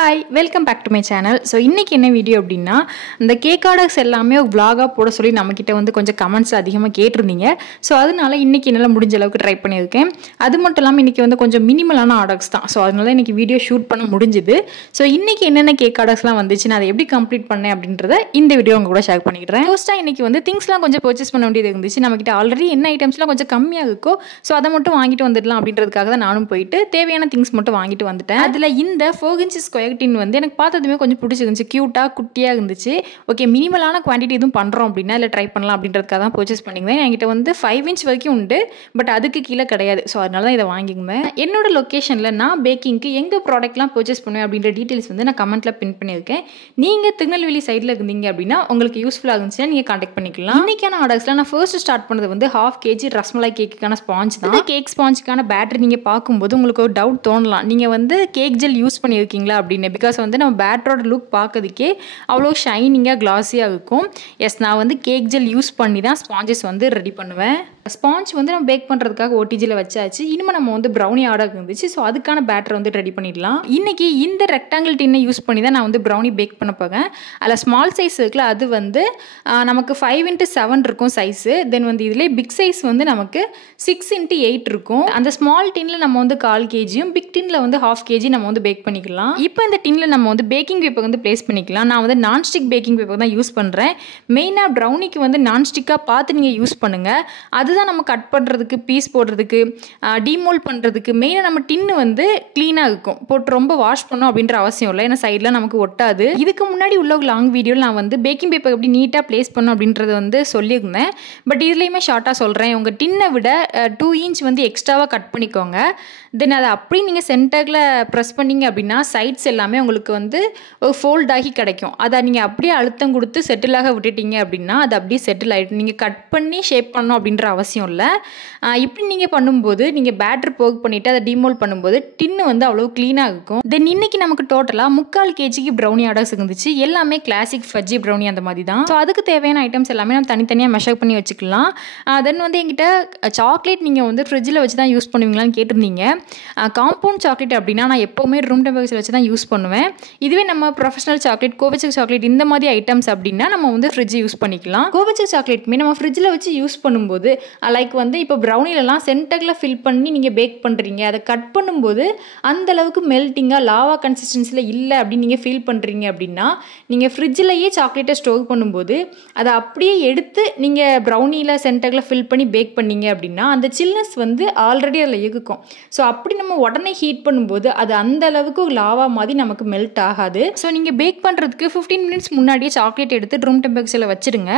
Hi, welcome back to my channel. So இன்னைக்கு என்ன video அப்படின்னா இந்த கேக் ஆர்டர்ஸ் எல்லாமே vlog-ஆ போட சொல்லி நம்மக்கிட்ட வந்து கொஞ்சம் கமெண்ட்ஸ் அதிகமாக கேட்டிருந்தீங்க. ஸோ அதனால இன்னைக்கு என்னால் முடிஞ்ச அளவுக்கு ட்ரை பண்ணியிருக்கேன். அது மட்டும் இல்லாமல் இன்னைக்கு வந்து கொஞ்சம் மினிமலான ஆர்டர்ஸ் தான். ஸோ அதனால இன்னைக்கு வீடியோ ஷூட் பண்ண முடிஞ்சுது. ஸோ இன்னைக்கு என்னென்ன கேக் ஆர்டர்ஸ்லாம் வந்துச்சு, நான் அதை எப்படி கம்ப்ளீட் பண்ணேன் அப்படின்றத இந்த வீடியோ உங்க கூட ஷேர் பண்ணிக்கிறேன். ஃபர்ஸ்ட்டாக இன்னைக்கு வந்து திங்ஸ்லாம் கொஞ்சம் பர்ச்சேஸ் பண்ண வேண்டியது இருந்துச்சு. நம்மக்கிட்ட ஆல்ரெடி என்ன ஐட்டம்ஸ்லாம் கொஞ்சம் கம்மியாக இருக்கோ ஸோ அதை மட்டும் வாங்கிட்டு வந்துடலாம் அப்படின்றதுக்காக தான் நானும் போயிட்டு தேவையான திங்ஸ் மட்டும் வாங்கிட்டு வந்துட்டேன். அதில் இந்த 4 inch ஸ்கொயர் டின் வந்து எனக்கு பார்த்ததுமே கொஞ்சம் பிடிச்சிருந்துச்சு. க்யூட்டாக குட்டியாக இருந்துச்சு. ஓகே, மினிமலான குவான்டிட்டி எதுவும் பண்ணுறோம் அப்படின்னா இல்லை ட்ரை பண்ணலாம் அப்படின்றதுக்காக தான் பர்ச்சேஸ் பண்ணியிருந்தேன். என்கிட்ட வந்து 5 inch வரைக்கும் உண்டு, பட் அதுக்கு கீழே கிடையாது. ஸோ அதனால தான் இதை வாங்கியிருந்தேன். என்னோட லொக்கேஷனில் நான் பேக்கிங்க்கு எங்கள் ப்ராடக்ட்லாம் பர்ச்சேஸ் பண்ணுவேன் அப்படின்ற டீட்டெயில்ஸ் வந்து நான் கமெண்ட்டில் பின் பண்ணியிருக்கேன். நீங்கள் திருநெல்வேலி சைடில் இருந்தீங்க அப்படின்னா உங்களுக்கு யூஸ்ஃபுல்லாக இருந்துச்சுன்னா நீங்கள் கான்டாக்ட் பண்ணிக்கலாம். இன்றைக்கான ஆர்டர்ஸில் நான் ஃபர்ஸ்ட் ஸ்டார்ட் பண்ணது வந்து 1/2 kg ரஸ்மலாய் கேக்குக்கான ஸ்பாஞ்ச் தான். இந்த கேக் ஸ்பாஞ்சுக்கான பேட்டரி நீங்கள் பார்க்கும்போது உங்களுக்கு ஒரு டவுட் தோணலாம், நீங்கள் வந்து கேக் ஜெல் யூஸ் பண்ணியிருக்கீங்களா அப்படின்னு. பிகாஸ் வந்து நம்ம பேட்டரோட லுக் பார்க்கறதுக்கே அவ்வளோ ஷைனிங்காக கிளாஸியாக இருக்கும். எஸ், நான் வந்து கேக் ஜெல் யூஸ் பண்ணி தான் ஸ்பாஞ்சஸ் வந்து ரெடி பண்ணுவேன். ஸ்பாஞ்ச் வந்து நம்ம பேக் பண்ணுறதுக்காக ஓடிஜியில் வச்சாச்சு. இனிமேல் நம்ம வந்து ப்ரௌனி ஆர்டர் இருந்துச்சு. ஸோ அதுக்கான பேட்டர் வந்து ரெடி பண்ணிடலாம். இன்றைக்கி இந்த ரெக்டாங்கிள் டின்னை யூஸ் பண்ணி தான் நான் வந்து ப்ரௌனி பேக் பண்ண போகிறேன். அதில் ஸ்மால் சைஸ் இருக்குல்ல, அது வந்து நமக்கு 5x7 இருக்கும் சைஸு. தென் வந்து இதிலே பிக் சைஸ் வந்து நமக்கு 6x8 இருக்கும். அந்த ஸ்மால் டின்னில் நம்ம வந்து 1/4 kgயும் பிக் டின்னில் வந்து 1/2 kg நம்ம வந்து பேக் பண்ணிக்கலாம். இப்போ இந்த டின்னில் நம்ம வந்து பேக்கிங் பேப்பர் வந்து ப்ளேஸ் பண்ணிக்கலாம். நான் வந்து நான்ஸ்டிக் பேக்கிங் பேப்பர் தான் யூஸ் பண்ணுறேன். மெயினாக ப்ரௌனிக்கு வந்து நான்ஸ்டிக்காக பார்த்து நீங்கள் யூஸ் பண்ணுங்கள். அதுதான் நம்ம கட் பண்ணுறதுக்கு, பீஸ் போடுறதுக்கு, டிமோல்ட் பண்ணுறதுக்கு மெயினாக நம்ம டின்னு வந்து க்ளீனாக இருக்கும். போட்டு ரொம்ப வாஷ் பண்ணோம் அப்படின்ற அவசியம் இல்லை, ஏன்னா சைடில் நமக்கு ஒட்டாது. இதுக்கு முன்னாடி உள்ள லாங் வீடியோவில் நான் வந்து பேக்கிங் பேப்பர் எப்படி நீட்டாக ப்ளேஸ் பண்ணணும் அப்படின்றத வந்து சொல்லியிருந்தேன். பட் இதுலேயுமே ஷார்ட்டாக சொல்கிறேன். உங்கள் டின்னை விட 2 inch வந்து எக்ஸ்ட்ராவாக கட் பண்ணிக்கோங்க. தென் அதை அப்படி நீங்கள் சென்டரில் ப்ரெஸ் பண்ணிங்க அப்படின்னா சைட்ஸ் எல்லாமே உங்களுக்கு வந்து ஒரு ஃபோல்ட் ஆகி கிடைக்கும். அதை நீங்கள் அப்படியே அழுத்தம் கொடுத்து செட்டிலாக விட்டுட்டீங்க அப்படின்னா அது அப்படியே செட்டில் ஆகிடும். நீங்கள் கட் பண்ணி ஷேப் பண்ணணும் அப்படின்ற அவசியம் இல்லை. இப்படி நீங்கள் பண்ணும்போது நீங்கள் பேட்டர் போக் பண்ணிவிட்டு அதை டிமோல்ட் பண்ணும்போது டின்னு வந்து அவ்வளோ க்ளீனாக இருக்கும். தென் இன்றைக்கி நமக்கு டோட்டலாக 3/4 kg ப்ரௌனி ஆர்டர்ஸ் இருந்துச்சு. எல்லாமே கிளாசிக் ஃபஜ்ஜி ப்ரௌனி அந்த மாதிரி தான். ஸோ அதுக்கு தேவையான ஐட்டம்ஸ் எல்லாமே நம்ம தனித்தனியாக மெஷர் பண்ணி வச்சுக்கலாம். தென் வந்து என்கிட்ட சாக்லேட் நீங்கள் வந்து ஃப்ரிட்ஜில் வச்சு தான் யூஸ் பண்ணுவீங்களான்னு கேட்டிருந்தீங்க. காம்பவுண்ட் சாக்லேட் அப்படின்னா நான் எப்போவுமே ரூம் டெம்பரேச்சர் வச்சு தான் யூஸ் பண்ணுவேன். இதுவே நம்ம ப்ரொஃபஷனல் சாக்லேட், கோவச்சர் சாக்லேட் இந்த மாதிரி ஐட்டம்ஸ் அப்படின்னா நம்ம வந்து ஃப்ரிட்ஜ் யூஸ் பண்ணிக்கலாம். கோவச்சர் சாக்லேட்டுமே நம்ம ஃப்ரிட்ஜில் வச்சு யூஸ் பண்ணும்போது லைக் வந்து இப்போ ப்ரௌனிலலாம் சென்டரில் ஃபில் பண்ணி நீங்கள் பேக் பண்ணுறீங்க, அதை கட் பண்ணும்போது அந்தளவுக்கு மெல்ட்டிங்காக லாவா கன்சிஸ்டன்சியில் இல்லை அப்படின்னு நீங்கள் ஃபீல் பண்ணுறீங்க அப்படின்னா நீங்கள் ஃப்ரிட்ஜிலேயே சாக்லேட்டை ஸ்டோர் பண்ணும்போது அதை அப்படியே எடுத்து நீங்கள் ப்ரௌனியில் சென்டரில் ஃபில் பண்ணி பேக் பண்ணீங்க அப்படின்னா அந்த சில்னஸ் வந்து ஆல்ரெடி அதில் இருக்கும். ஸோ அப்படி நம்ம உடனே ஹீட் பண்ணும்போது அது அந்த அளவுக்கு லாவா மாதிரி நமக்கு மெல்ட் ஆகாது. ஸோ நீங்கள் பேக் பண்ணுறதுக்கு 15 minutes முன்னாடியே சாக்லேட் எடுத்து ரூம் டெம்பரேச்சரில் வச்சுருங்க.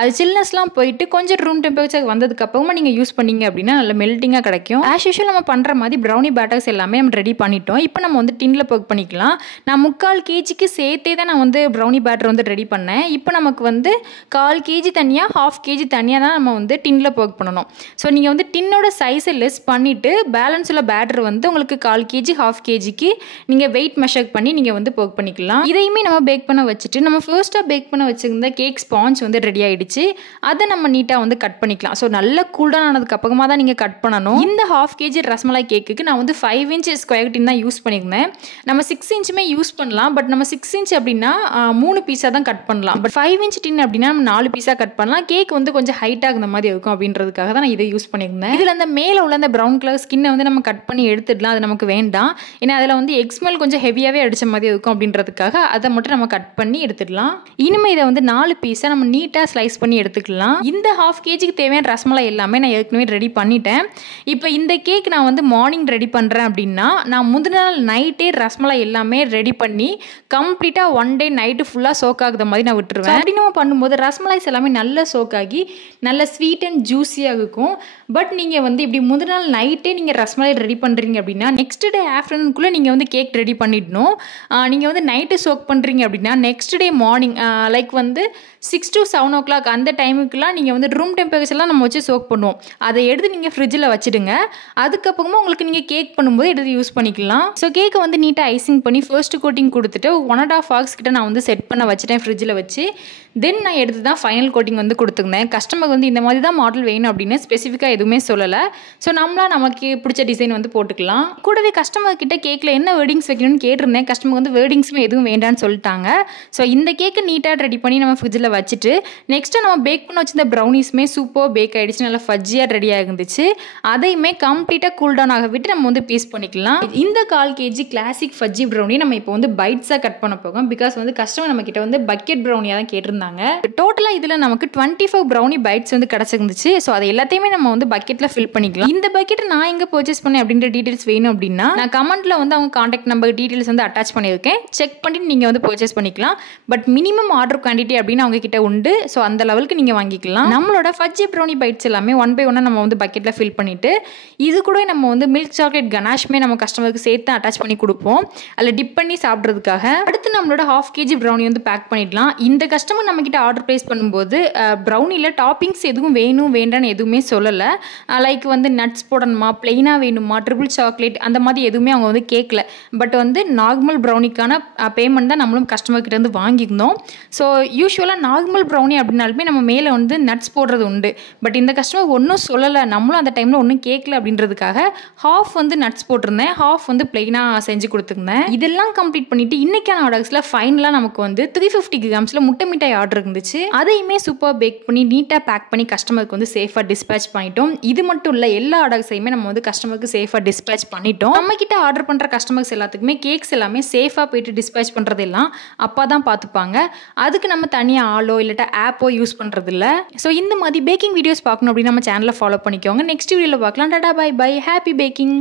அது சில்னஸ்லாம் போயிட்டு கொஞ்சம் ரூம் டெம்பரேச்சர் வந்ததுக்கு அப்புறமா நீங்கள் யூஸ் பண்ணீங்க அப்படின்னா நல்ல மெல்ட்டிங்காக கிடைக்கும். ஆஸ் யூஷுவல் நம்ம பண்ணுற மாதிரி ப்ரௌனி பேட்டர்ஸ் எல்லாமே நம்ம ரெடி பண்ணிட்டோம். இப்போ நம்ம வந்து டின்னில் பேக் பண்ணிக்கலாம். நான் 3/4 kgக்கு சேர்த்தே தான் நான் வந்து ப்ரௌனி பேட்டர் வந்து ரெடி பண்ணேன். இப்போ நமக்கு வந்து 1/4 kg தனியாக 1/2 kg தனியாக தான் நம்ம வந்து டின்னில் பேக் பண்ணணும். ஸோ நீங்கள் வந்து டின்னோட சைஸை லெஸ் பண்ணிவிட்டு பேலன்ஸ் உள்ள பேட்டர் வந்து உங்களுக்கு 1/4 kg 1/2 kgக்கு நீங்கள் வெயிட் மெஷர் பண்ணி நீங்கள் வந்து பேக் பண்ணிக்கலாம். இதையுமே நம்ம பேக் பண்ண வச்சுட்டு நம்ம ஃபர்ஸ்ட்டாக பேக் பண்ண வச்சுருந்த கேக் ஸ்பாஞ்ச் வந்து ரெடி ஆகிடுச்சு. அதை நம்ம நீட்டாக வந்து கட் பண்ணிக்கலாம். ஸோ நல்ல கூல்டான் ஆனதுக்கு அப்புறமா தான் நீங்கள் கட் பண்ணணும். இந்த 1/2 kg ரஸ்மலாய் கேக்குக்கு நான் வந்து 5 inch ஸ்கொயர் டின் தான் யூஸ் பண்ணியிருந்தேன். நம்ம 6 inchமே யூஸ் பண்ணலாம். பட் நம்ம 6 inch அப்படின்னா 3 பீஸாக தான் கட் பண்ணலாம். பட் 5 inch டின் அப்படின்னா நம்ம 4 பீஸாக கட் பண்ணலாம். கேக் வந்து கொஞ்சம் ஹைட்டாக இருந்த மாதிரி இருக்கும் அப்படின்றதுக்காக தான் நான் இதை யூஸ் பண்ணியிருந்தேன். இதில் அந்த மேலே உள்ள அந்த ப்ரௌன் கலர் ஸ்கின்னை வந்து நம்ம கட் பண்ணி எடுத்துடலாம். அது நமக்கு வேண்டாம், ஏன்னா அதில் வந்து எக் ஸ்மெல் கொஞ்சம் ஹெவியாகவே அடித்த மாதிரி இருக்கும் அப்படின்றதுக்காக அதை மட்டும் நம்ம கட் பண்ணி எடுத்துடலாம். இனிமேல் இதை வந்து 4 பீஸாக நம்ம நீட்டாக ஸ்லைஸ் பண்ணி எடுத்துக்கலாம். இந்த 1/2 kgக்கு தேவையான ரஸ்மலாய் எல்லாமே நான் ஏற்கனவே ரெடி பண்ணிட்டேன். இப்போ இந்த கேக் நான் வந்து மார்னிங் ரெடி பண்ணுறேன் அப்படின்னா நான் முந்தின நாள் நைட்டே ரஸ்மலாய் எல்லாமே ரெடி பண்ணி கம்ப்ளீட்டாக 1 day நைட்டு ஃபுல்லாக சோக் ஆகுத மாதிரி நான் விட்டுருவேன். அப்படி நம்ம பண்ணும்போது ரஸ்மலாய்ஸ் எல்லாமே நல்ல சோக் ஆகி நல்ல ஸ்வீட் அண்ட் ஜூஸியாக இருக்கும். பட் நீங்கள் வந்து இப்படி முந்தின நாள் நைட்டே நீங்கள் ரஸ்மலாய் ரெடி பண்ணுறீங்க அப்படின்னா நெக்ஸ்ட் டே ஆஃப்டர்நூனுக்குள்ளே நீங்கள் வந்து கேக் ரெடி பண்ணிடணும். நீங்கள் வந்து நைட்டு சோக் பண்ணுறீங்க அப்படின்னா நெக்ஸ்ட் டே மார்னிங் லைக் வந்து 6 to 7 o'clock அந்த டைமுக்குலாம் நீங்கள் வந்து ரூம் டெம்பரேச்சர்லாம் நம்ம வச்சு சோக் பண்ணுவோம். அதை எடுத்து நீங்கள் ஃப்ரிட்ஜில் வச்சுடுங்க. அதுக்கப்புறமா உங்களுக்கு நீங்கள் கேக் பண்ணும்போது எடுத்து யூஸ் பண்ணிக்கலாம். ஸோ கேக்கை வந்து நீட்டாக ஐசிங் பண்ணி ஃபர்ஸ்ட் கோட்டிங் கொடுத்துட்டு 1.5 hours கிட்ட நான் வந்து செட் பண்ண வச்சுட்டேன் ஃப்ரிட்ஜில் வச்சு. தென் நான் எடுத்து தான் ஃபைனல் கோட்டிங் வந்து கொடுத்துருந்தேன். கஸ்டமருக்கு வந்து இந்த மாதிரி தான் மாடல் வேணும் அப்படின்னு ஸ்பெசிஃபிக்காக எதுவுமே சொல்லலை. ஸோ நமக்கு பிடிச்ச டிசைன் வந்து போட்டுக்கலாம். கூடவே கஸ்டமர் கிட்ட கேக்கில் என்ன வேர்டிங்ஸ் வைக்கணும்னு கேட்டிருந்தேன். கஸ்டமர் வந்து வேர்டிங்ஸுமே எதுவும் வேண்டான்னு சொல்லிட்டாங்க. ஸோ இந்த கேக்கை நீட்டாக ரெடி பண்ணி நம்ம ஃப்ரிட்ஜில் வச்சுட்டு நெக்ஸ்ட்டு நம்ம பேக் பண்ண வச்சிருந்த ப்ரௌனிஸுமே சூப்பர் பேக் ஆகிடுச்சு. நல்லா ஃபஜ்ஜியாக ரெடியாக இருந்துச்சு. அதையுமே கம்ப்ளீட்டாக கூல் டவுன் ஆக விட்டு நம்ம வந்து பீஸ் பண்ணிக்கலாம். இந்த 1/4 kg கிளாசிக் ஃபஜ்ஜி ப்ரௌனி நம்ம இப்போ வந்து பைட்ஸாக கட் பண்ண போகும். பிகாஸ் வந்து கஸ்டமர் நம்ம கிட்ட வந்து பக்கெட் ப்ரௌனியாக தான் கேட்டிருந்தாங்க. டோட்டலாக இதில் நமக்கு 25 ப்ரௌனி பைட்ஸ் வந்து கிடச்சிருந்துச்சு. ஸோ அதை எல்லாத்தையுமே நம்ம வந்து பக்கெட்டில் ஃபில் பண்ணிக்கலாம். இந்த பக்கெட்டை நான் எங்கே பர்ச்சேஸ் பண்ணேன் அப்படின்ற டீட்டெயில்ஸ் வேணும் அப்படின்னா நான் கமெண்ட்டில் வந்து அவங்க காண்டாக்ட் நம்பர் டீட்டெயில்ஸ் வந்து அட்டாச் பண்ணியிருக்கேன். செக் பண்ணிட்டு நீங்கள் வந்து பர்ச்சேஸ் பண்ணிக்கலாம். பட் மினிமம் ஆர்டர் குவான்டிட்டி அப்படின்னு அவங்க கிட்ட உண்டு. ஸோ அந்த லெவலுக்கு நீங்கள் வாங்கிக்கலாம். நம்மளோட ஃபஜ்ஜி ப்ரௌனி பைட்ஸ் எல்லாமே 1 by 1 நம்ம வந்து பக்கெட்டில் ஃபில் பண்ணிட்டு இது கூட நம்ம வந்து மில்க் சாக்லேட் கனாஷ்மே நம்ம கஸ்டமருக்கு சேர்த்து அட்டாச் பண்ணி கொடுப்போம். அதில் டிப் பண்ணி சாப்பிட்றதுக்காக. அடுத்து நம்மளோட 1/2 kg ப்ரௌனி வந்து பேக் பண்ணிடலாம். இந்த கஸ்டமர் நம்ம கிட்ட ஆர்டர் பிளேஸ் பண்ணும்போது ப்ரௌனியில் டாப்பிங்ஸ் எதுவும் வேணும் வேண்டான்னு எதுவுமே சொல்லலை. லைக் வந்து நட்ஸ் போடணுமா, பிளெயினாக வேணுமா, ட்ரிபிள் சாக்லேட் அந்த மாதிரி எதுவுமே அவங்க வந்து கேட்கல. பட் வந்து நார்மல் ப்ரௌனிக்கான பேமெண்ட் தான் நம்மளும் கஸ்டமர் கிட்ட வந்து வாங்கியிருந்தோம். ஸோ யூஸ்வலாக நார்மல் ப்ரௌனி அப்படின்னாலுமே நம்ம மேலே வந்து நட்ஸ் போடுறது உண்டு. பட் இந்த கஸ்டமர் ஒன்றும் சொல்லலை, நம்மளும் அந்த டைமில் ஒன்றும் கேட்கல அப்படின்றதுக்காக ஹாஃப் வந்து நட்ஸ் போட்டிருந்தேன், ஹாஃப் வந்து பிளெயினாக செஞ்சு கொடுத்துருந்தேன். இதெல்லாம் கம்ப்ளீட் பண்ணிட்டு இன்னைக்கான ஆர்டர்ஸில் ஃபைனலாக நமக்கு வந்து 350 grams முட்டை மிட்டாய் ஆர்டர் இருந்துச்சு. அதையுமே சூப்பர் பேக் பண்ணி நீட்டாக பேக் பண்ணி கஸ்டமருக்கு வந்து சேஃபாக டிஸ்பேச் பண்ணிட்டோம். இது மட்டும் இல்லை, எல்லா ஆர்டர்ஸையுமே நம்ம வந்து கஸ்டமருக்கு சேஃபாக டிஸ்பேச் பண்ணிட்டோம். நம்ம கிட்ட ஆர்டர் பண்ணுற கஸ்டமர்ஸ் எல்லாத்துக்குமே கேக்ஸ் எல்லாமே சேஃபாக போயிட்டு டிஸ்பேச் பண்ணுறதெல்லாம் அப்பா தான் பார்த்துப்பாங்க. அதுக்கு நம்ம தனியாக ஆளோ இல்லாட்டா ஆப்போ யூஸ் பண்ணுறது இல்லை. ஸோ இந்த மாதிரி பேக்கிங் வீடியோஸ் பார்க்கணும் அப்படின்னு நம்ம சேனலை ஃபாலோ பண்ணிக்கோங்க. நெக்ஸ்ட் வீடியோவில் பார்க்கலாம். Tata bye bye. Happy packing.